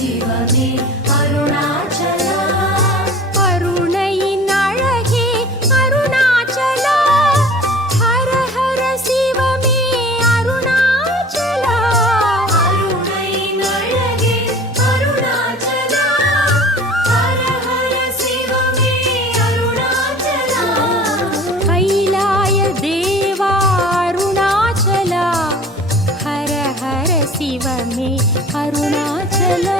சிவமே அருணாச்சலா. கருணையின் அழகே அருணாச்சலா. ஹர ஹர சிவமே அருணாச்சலா. கருணையின் அழகே அருணாச்சலா. ஹர ஹர சிவமே அருணாச்சலா. கைலாய தேவா அருணாச்சலா. ஹர ஹர சிவமே அருணாச்சலா.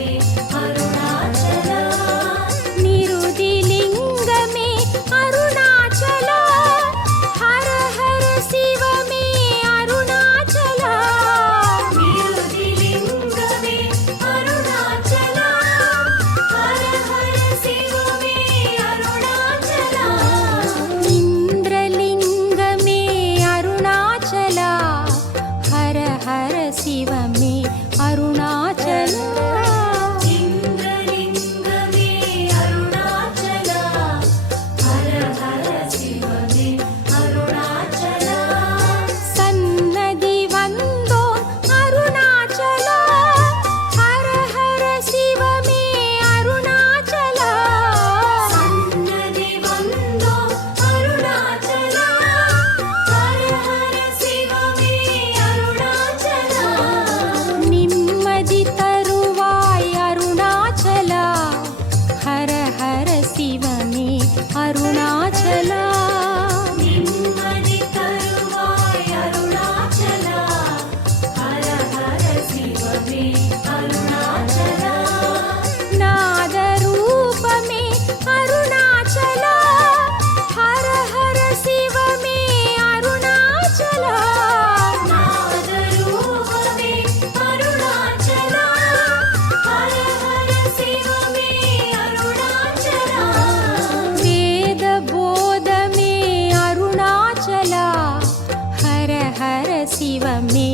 சிவமே அருணாச்சலா நிருதிலிங்கமே அருணாச்சலா ஹர ஹர சிவமே அருணாச்சலா நிருதிலிங்கமே அருணாச்சலா ஹர ஹர சிவமே அருணாச்சலா இந்திரலிங்கமே அருணாச்சலா ஹர ஹர சிவமே அருணாச்சலா இந்திரலிங்கமே அருணாச்சலா ஹர ஹர சிவமே அருணாச்சலா சன்னதி வந்தோம் அருணாச்சலா ஹர ஹர சிவமே அருணாச்சலா சன்னதி வந்தோம் அருணாச்சலா ஹர ஹர சிவமே அருணாச்சலா நிம்மதி தருவாய் அருணாச்சலா ஹர ஹர சிவமே அருணாச்சலா நிம்மதி தருவாய் அருணாச்சலா ஹர ஹர சிவமே அருணாச்சலா நாத ரூபமே அருணாச்சலா ஹர ஹர சிவமே அருணாச்சலா நாத ரூபமே அருணாச்சலா ஹர ஹர சிவமே அருணாச்சலா வேத போதமே அருணாச்சலா ஹர ஹர சிவமே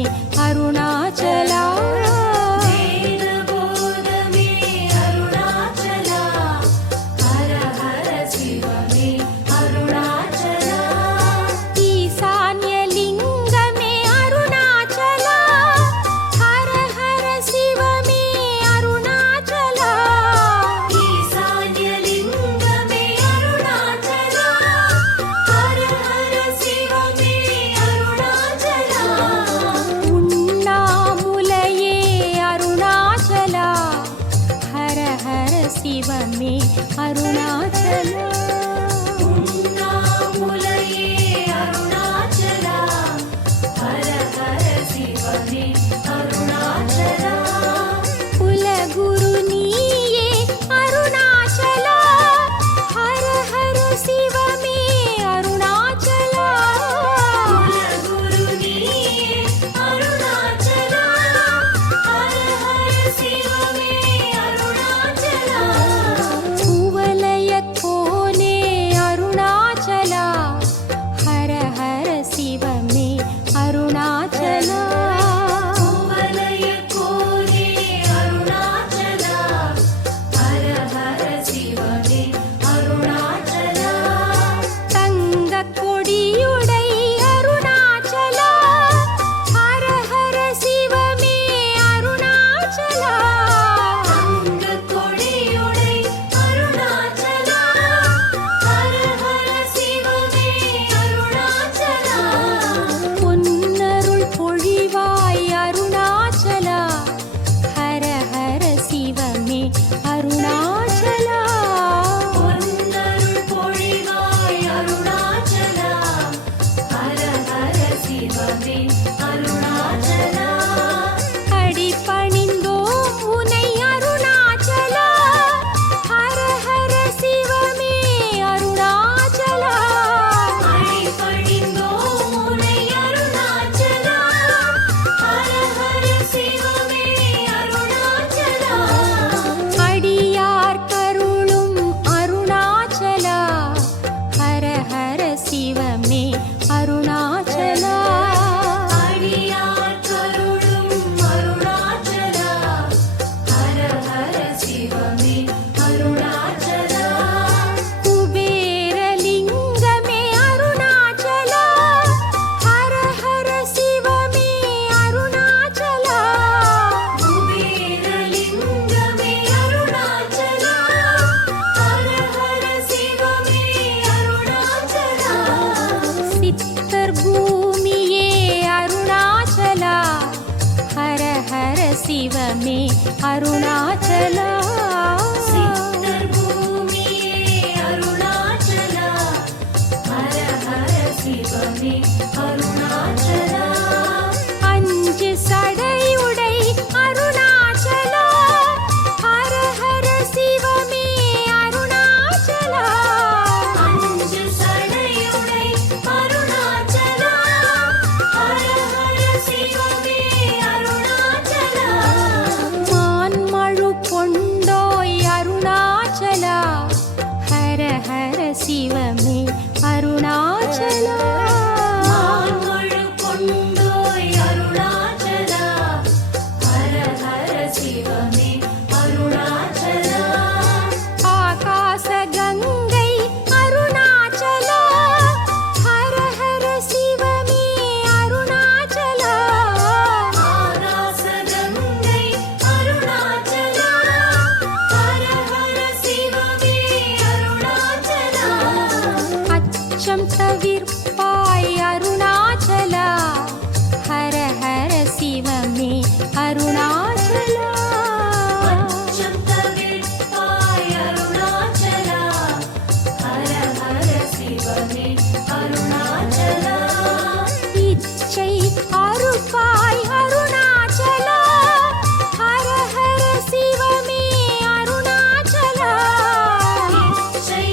அருணாச்சலா வேத போதமே அருணாச்சலா ஹர ஹர சிவமே அருணாச்சலா ஈசான்யலிங்கமே அருணாச்சலா ஹர ஹர சிவமே அருணாச்சலா ஈசான்யலிங்கமே அருணாச்சலா ஹர ஹர சிவமே அருணாச்சலா உண்ணாமுலையே அருணாச்சலா ஹர ஹர சிவமே அருணாச்சலா உண்ணாமுலையே அருணாச்சலா ஹர ஹர சிவமே அருணாச்சலா குலகுரு நீயே அருணாச்சலா ஹர ஹர சிவமே அருணாச்சலா குலகுரு நீயே அருணாச்சலா ஹர ஹர சிவமே அருணாச்சலா குவலய கோலே அருணாச்சலா ஹர ஹர சிவமே அருணாச்சலா குவலய கோலே அருணாச்சலா ஹர ஹர சிவமே அருணாச்சலா தங்க கொடியுடை அருணாச்சலா ஹர ஹர சிவமே அருணாச்சலா தங்க கொடியுடை அருணாச்சலா ஹர ஹர சிவமே அருணாச்சலா பொன்னருள் பொழிவாய் அருணாச்சலா ஹர ஹர சிவமே அருணாச்சலா பொன்னருள் பொழிவாய் அருணாச்சலா ஹர ஹர சிவமே அருணாச்சலா அடிபணிந்தோம் உனை அருணாச்சலா ஹர ஹர சிவமே அருணாச்சலா அடிபணிந்தோம் உனை அருணாச்சலா ஹர ஹர சிவமே அருணாச்சலா அடியார் கருளும் அருணாச்சலா ஹர ஹர சிவமே அருணாச்சலா அடியார் கருளும் அருணாச்சலா ஹர ஹர சிவமே அருணாச்சலா குபேரலிங்கமே அருணாச்சலா ஹர ஹர சிவமே அருணாச்சலா குபேரலிங்கமே அருணாச்சலா ஹர ஹர சிவமே அருணாச்சலா சித்தர் பூமியே அருணாச்சலா ஹர ஹர சிவமே அருணாச்சலா சித்தர் பூமியே அருணாச்சலா ஹர ஹர சிவமே அருணாச்சலா அஞ்சு சடையுடை அருணாச்சலா சிவமே அருணாச்சலா. மான்மொழு கொண்டோய் அருணாச்சலா, ஹர ஹர சிவமே அருணாச்சலா. ஆகாச கங்கை அருணாச்சலா, ஹர ஹர சிவமே அருணாச்சலா. ஆகாச கங்கை அருணாச்சலா, ஹர ஹர சிவமே அருணாச்சலா. அச்சம் தவிர்ப்பாய் அருணாச்சலா, ஹர ஹர சிவமே அருணாச்சலா. அச்சம் தவிர்ப்பாய் அருணாச்சலா, ஹர ஹர சிவமே அருணாச்சலா. இச்சை அறுப்பாய் அருணாச்சலா, ஹர ஹர சிவமே அருணாச்சலா. இச்சை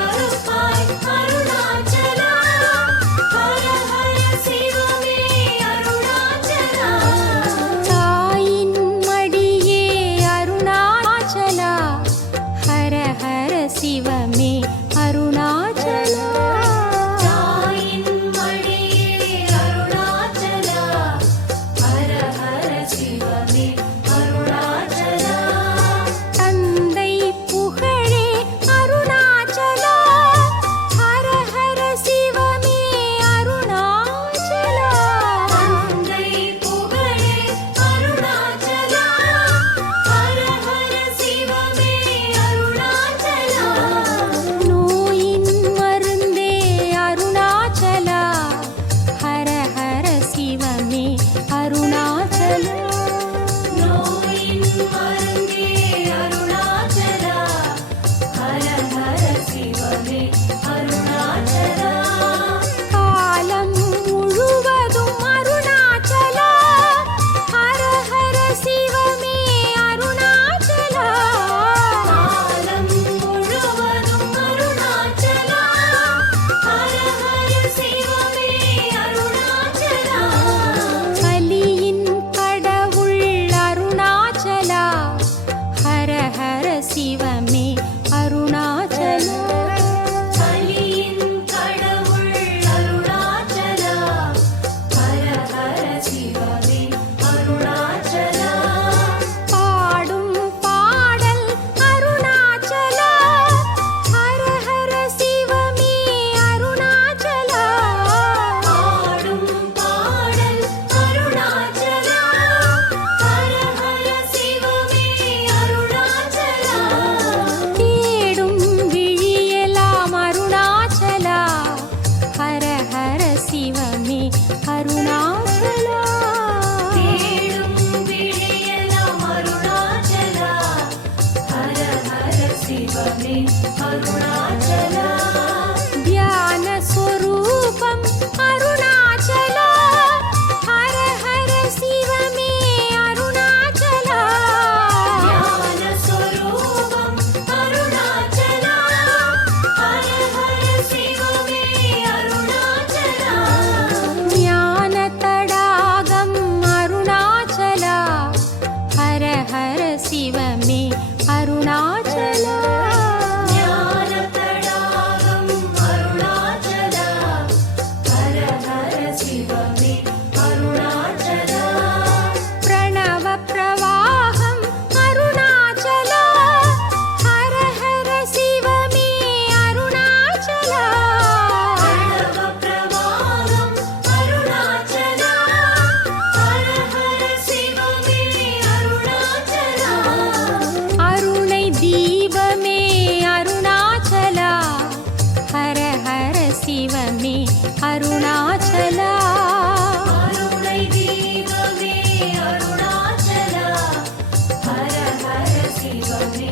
அறுப்பாய் அருணாச்சலா, ஹர ஹர சிவமே அருணாச்சலா. தாயின் மடியே அருணாச்சலா, ஹர ஹர சிவமே அருணாச்சலா. தாயின் மடியே அருணாச்சலா, ஹர ஹர சிவமே அருணாச்சலா. தந்தை புகழே அருணாச்சலா, ஹர ஹர சிவமே அருணாச்சலா. தந்தை புகழே அருணாச்சலா, ஹர ஹர சிவமே அருணாச்சலா. நோயின் மருந்தே அருணாச்சலா, ஹர ஹர சிவமே அருணாச்சலா. நோயின் மருந்தே அருணாச்சலா, ஹர ஹர சிவமே அருணாச்சலா. காலம் முழுவதும் அருணாச்சலா, ஹர ஹர சிவமே அருணாச்சலா. காலம் முழுவதும் அருணாச்சலா, ஹர ஹர சிவமே அருணாச்சலா. கலியின் கடவுள் அருணாச்சலா, ஹர ஹர சிவமே அருணாச்சலா. கலியின் கடவுள் அருணாச்சலா, ஹர ஹர சிவமே அருணாச்சலா. பாடும் பாடல் அருணாச்சலா, ஹர ஹர சிவமே அருணாச்சலா. பாடும் பாடல் அருணாச்சலா, ஹர ஹர சிவமே அருணாச்சலா. தேடும் விழியெல்லாம் அருணாச்சலா, ஹர ஹர சிவமே அருணாச்சலா. தேடும் விழியெல்லாம் அருணாச்சலா, ஹர ஹர சிவமே அருணாச்சலா. தியான ஸ்வரூபம் அருணாச்சலா, ஹர ஹர சிவமே அருணாச்சலா. ஞான ஸ்வரூபம் அருணாச்சலா, ஹர ஹர சிவமே அருணாச்சலா. ஞான தடாகம் அருணாச்சலா, ஹர ஹர சிவமே அருணாச்சலா. ஞான தடாகம் அருணாச்சலா, ஹர ஹர சிவமே அருணாச்சலா. பிரணவ பிரவாகம் அருணாச்சலா, ஹர ஹர சிவமே அருணாச்சலா. பிரணவ பிரவாகம் அருணாச்சலா, ஹர ஹர சிவமே அருணாச்சலா. அருணை தீபமே அருணாச்சலா, ஹர ஹர சிவமே அருணாச்சலா. அருணை தீபமே அருணாச்சலா, ஹர ஹர சிவமே